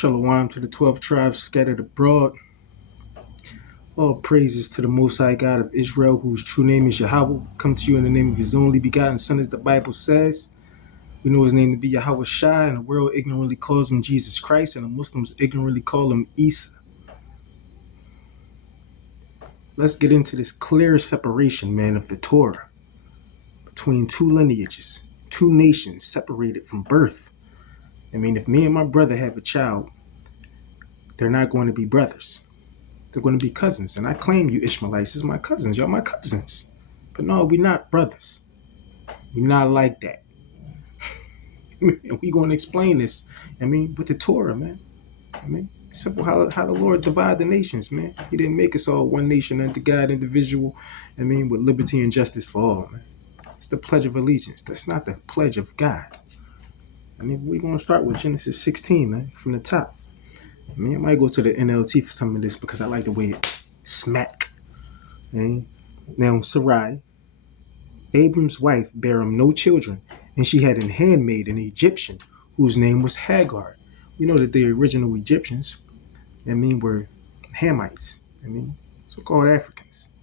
Shalom to the 12 tribes scattered abroad. All praises to the Most High God of Israel, whose true name is Yahweh. Come to you in the name of his only begotten Son, as the Bible says. We know his name to be Yahweh Shai, and the world ignorantly calls him Jesus Christ, and the Muslims ignorantly call him Isa. Let's get into this clear separation, man, of the Torah between two lineages, two nations separated from birth. I mean, if me and my brother have a child, they're not going to be brothers. They're going to be cousins. And I claim you Ishmaelites as my cousins. Y'all my cousins. But no, we're not brothers. We're not like that. We're going to explain this, with the Torah, man. Simple how the Lord divide the nations, man. He didn't make us all one nation under God, individual, with liberty and justice for all, man. It's the Pledge of Allegiance. That's not the Pledge of God. We're going to start with Genesis 16, man, from the top. I might go to the NLT for some of this because I like the way it smack. Now, Sarai, Abram's wife, bare him no children, and she had an handmaid, an Egyptian, whose name was Hagar. You know that the original Egyptians, were Hamites. So-called Africans.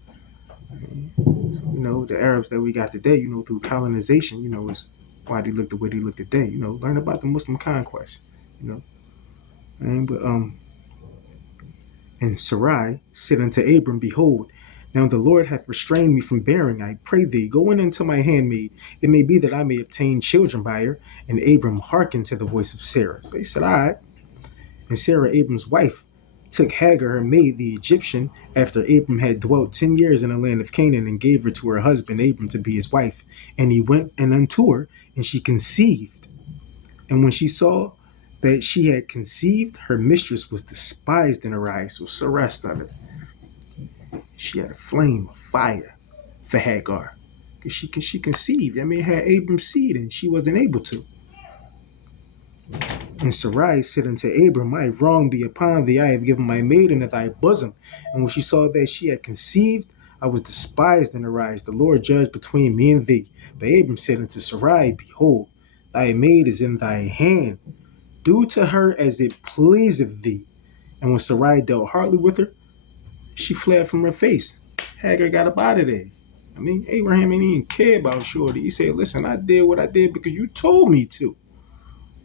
So, the Arabs that we got today, through colonization, is why they look the way they look today. Learn about the Muslim conquest. And Sarai said unto Abram, Behold, now the Lord hath restrained me from bearing. I pray thee, go in unto my handmaid. It may be that I may obtain children by her. And Abram hearkened to the voice of Sarah. So he said, all right. And Sarah, Abram's wife, took Hagar, her maid, the Egyptian, after Abram had dwelt 10 years in the land of Canaan, and gave her to her husband Abram to be his wife. And he went and unto her, and she conceived. And when she saw that she had conceived, her mistress was despised in her eyes. So Sarah started. She had a flame of fire for Hagar. Because she conceived. Had Abram's seed, and she wasn't able to. And Sarai said unto Abram, My wrong be upon thee. I have given my maid into thy bosom. And when she saw that she had conceived, I was despised in her eyes. The Lord judged between me and thee. But Abram said unto Sarai, Behold, thy maid is in thy hand. Do to her as it pleaseth thee. And when Sarai dealt hardly with her, she fled from her face. Hagar got up out of there. Abraham ain't even care about Shorty. He said, listen, I did what I did because you told me to.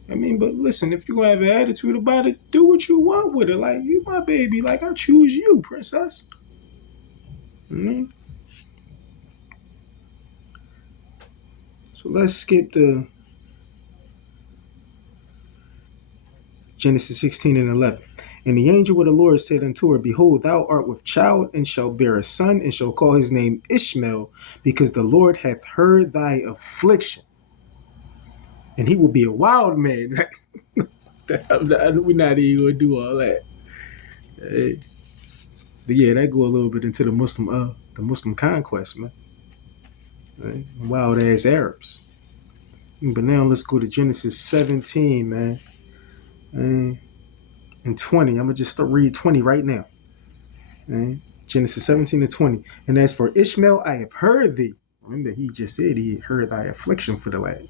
But listen, if you're going to have an attitude about it, do what you want with it. Like, you my baby. Like, I choose you, princess. So let's skip to Genesis 16 and 11. And the angel of the Lord said unto her, Behold, thou art with child, and shalt bear a son, and shall call his name Ishmael, because the Lord hath heard thy affliction. And he will be a wild man. We're not even going to do all that. But yeah, that go a little bit into the Muslim conquest, man. Right? Wild ass Arabs. But now let's go to Genesis 17, man. And 20. I'm going to just read 20 right now. Genesis 17 and 20. And as for Ishmael, I have heard thee. Remember, he just said he heard thy affliction for the lad.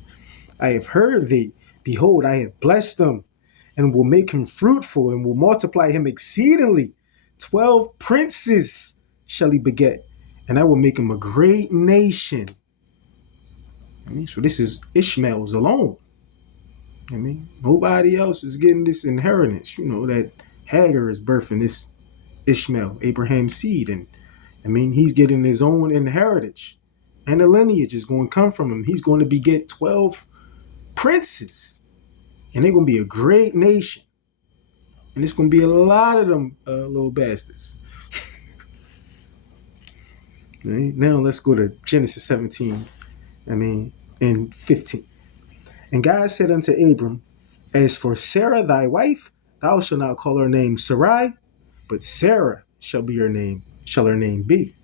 I have heard thee. Behold, I have blessed him, and will make him fruitful, and will multiply him exceedingly. 12 princes shall he beget, and I will make him a great nation. So this is Ishmael's alone. Nobody else is getting this inheritance. That Hagar is birthing this Ishmael, Abraham's seed, and he's getting his own inheritance, and the lineage is going to come from him. He's going to beget 12 princes, and they're going to be a great nation, and it's going to be a lot of them little bastards. Right? Now let's go to Genesis 17, and 15. And God said unto Abram, As for Sarah thy wife, thou shalt not call her name Sarai, but Sarah shall her name be.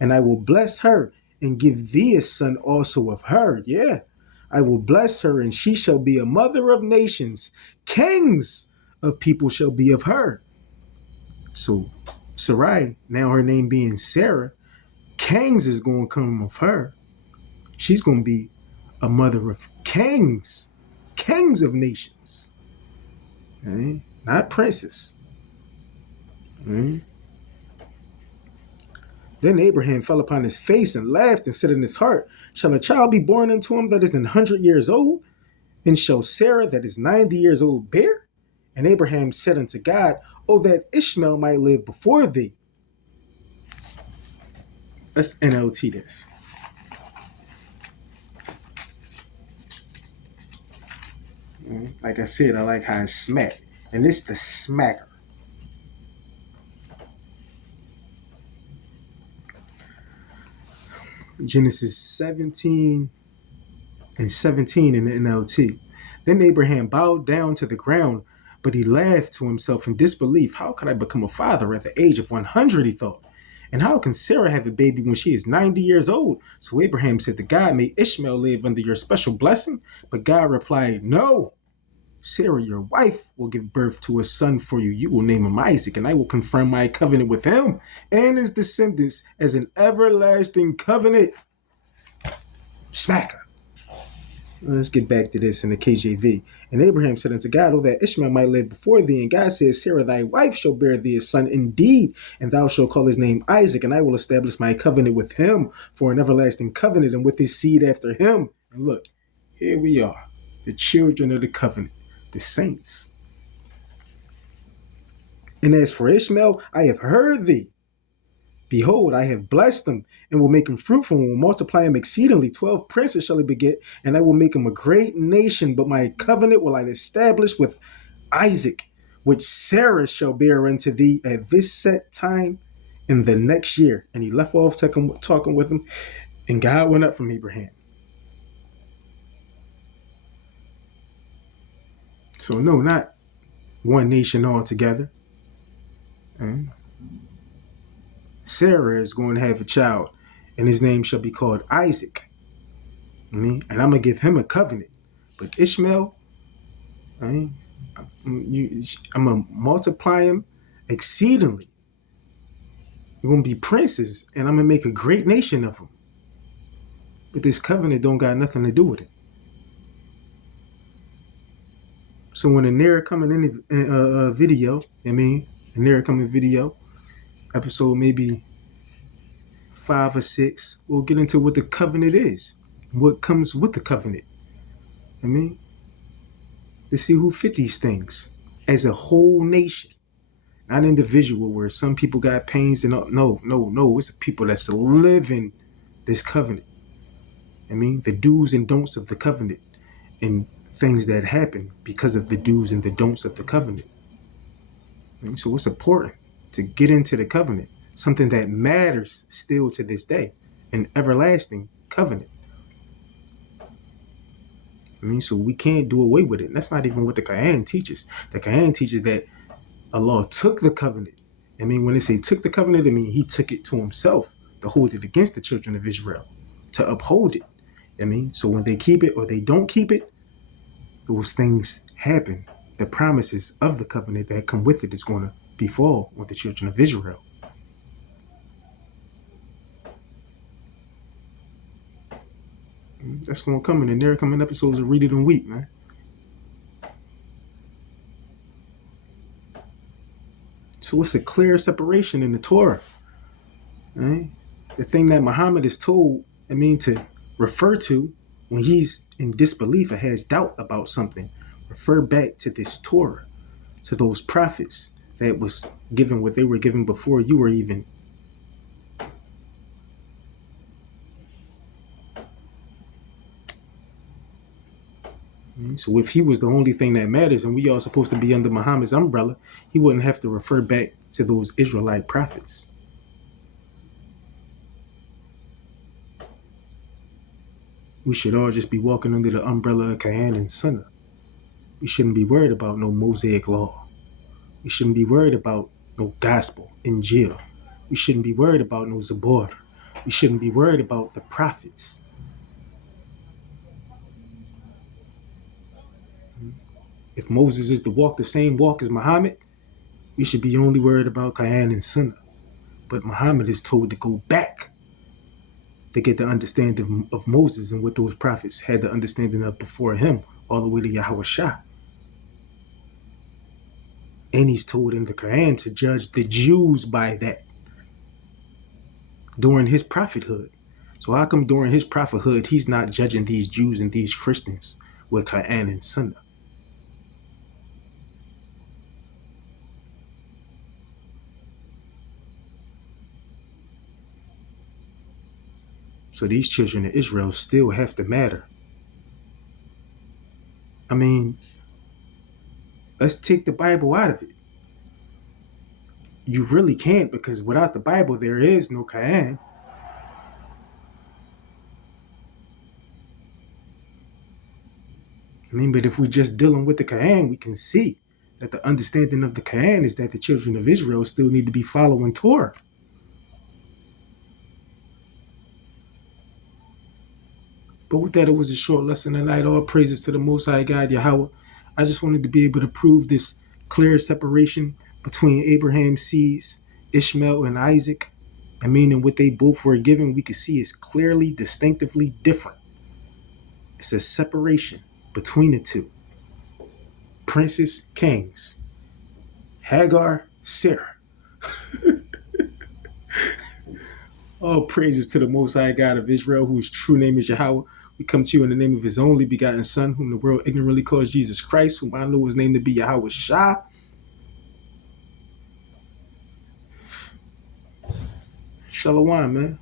And I will bless her, and give thee a son also of her. Yeah, I will bless her, and she shall be a mother of nations. Kings of people shall be of her. So Sarai, now her name being Sarah, kings is going to come of her. She's going to be a mother of kings of nations. Right? Not princes. Right? Then Abraham fell upon his face and laughed and said in his heart, shall a child be born unto him that is 100 years old? And shall Sarah that is 90 years old bear? And Abraham said unto God, oh, that Ishmael might live before thee. Let's NLT this. Like I said, I like how it's smacked. And this the smacker. Genesis 17 and 17 in the NLT. Then Abraham bowed down to the ground, but he laughed to himself in disbelief. How could I become a father at the age of 100, he thought. And how can Sarah have a baby when she is 90 years old? So Abraham said to God, may Ishmael live under your special blessing? But God replied, no. Sarah, your wife, will give birth to a son for you. You will name him Isaac, and I will confirm my covenant with him and his descendants as an everlasting covenant. Smacker. Let's get back to this in the KJV. And Abraham said unto God, oh, that Ishmael might live before thee. And God said, Sarah, thy wife shall bear thee a son indeed, and thou shalt call his name Isaac, and I will establish my covenant with him for an everlasting covenant, and with his seed after him. And look, here we are, the children of the covenant, the saints. And as for Ishmael, I have heard thee. Behold, I have blessed him, and will make him fruitful, and will multiply him exceedingly. 12 princes shall he beget, and I will make him a great nation. But my covenant will I establish with Isaac, which Sarah shall bear unto thee at this set time in the next year. And he left off talking with him, and God went up from Abraham. So no, not one nation altogether. And Sarah is going to have a child, and his name shall be called Isaac. And I'm going to give him a covenant. But Ishmael, I'm going to multiply him exceedingly. You're going to be princes, and I'm going to make a great nation of them. But this covenant don't got nothing to do with it. So when a Nera coming in video, a Nera coming video, episode maybe 5 or 6, we'll get into what the covenant is, what comes with the covenant. To see who fit these things as a whole nation, not individual where some people got pains and no. It's the people that's living this covenant. The do's and don'ts of the covenant and things that happen because of the do's and the don'ts of the covenant. So it's important to get into the covenant, something that matters still to this day, an everlasting covenant. So we can't do away with it. And that's not even what the Quran teaches. The Quran teaches that Allah took the covenant. When they say took the covenant, he took it to himself to hold it against the children of Israel, to uphold it. So when they keep it or they don't keep it, those things happen. The promises of the covenant that come with it is going to befall with the children of Israel. That's going to come in the near coming episodes of Read It and Weep, man. So it's a clear separation in the Torah. Right? The thing that Muhammad is told, to refer to when he's in disbelief or has doubt about something, refer back to this Torah, to those prophets that was given what they were given before you were even. So if he was the only thing that matters and we all supposed to be under Muhammad's umbrella, he wouldn't have to refer back to those Israelite prophets. We should all just be walking under the umbrella of Quran and Sunnah. We shouldn't be worried about no Mosaic law. We shouldn't be worried about no gospel, Injil. We shouldn't be worried about no Zabur. We shouldn't be worried about the prophets. If Moses is to walk the same walk as Muhammad, we should be only worried about Quran and Sunnah. But Muhammad is told to go back to get the understanding of Moses and what those prophets had the understanding of before him, all the way to Yahweh Shah. And he's told in the Quran to judge the Jews by that during his prophethood. So how come during his prophethood he's not judging these Jews and these Christians with Quran and Sunnah? So these children of Israel still have to matter. I mean, let's take the Bible out of it. You really can't, because without the Bible there is no Quran. I mean, but if we're just dealing with the Quran, we can see that the understanding of the Quran is that the children of Israel still need to be following Torah. But with that, it was a short lesson tonight. All praises to the Most High God, Yahweh. I just wanted to be able to prove this clear separation between Abraham's seeds, Ishmael and Isaac. I mean, and what they both were given, we could see is clearly, distinctively different. It's a separation between the two. Princes, kings. Hagar, Sarah. All praises to the Most High God of Israel, whose true name is Yahweh. We come to you in the name of his only begotten Son, whom the world ignorantly calls Jesus Christ, whom I know his name to be Yahweh Shah. Shalom, man.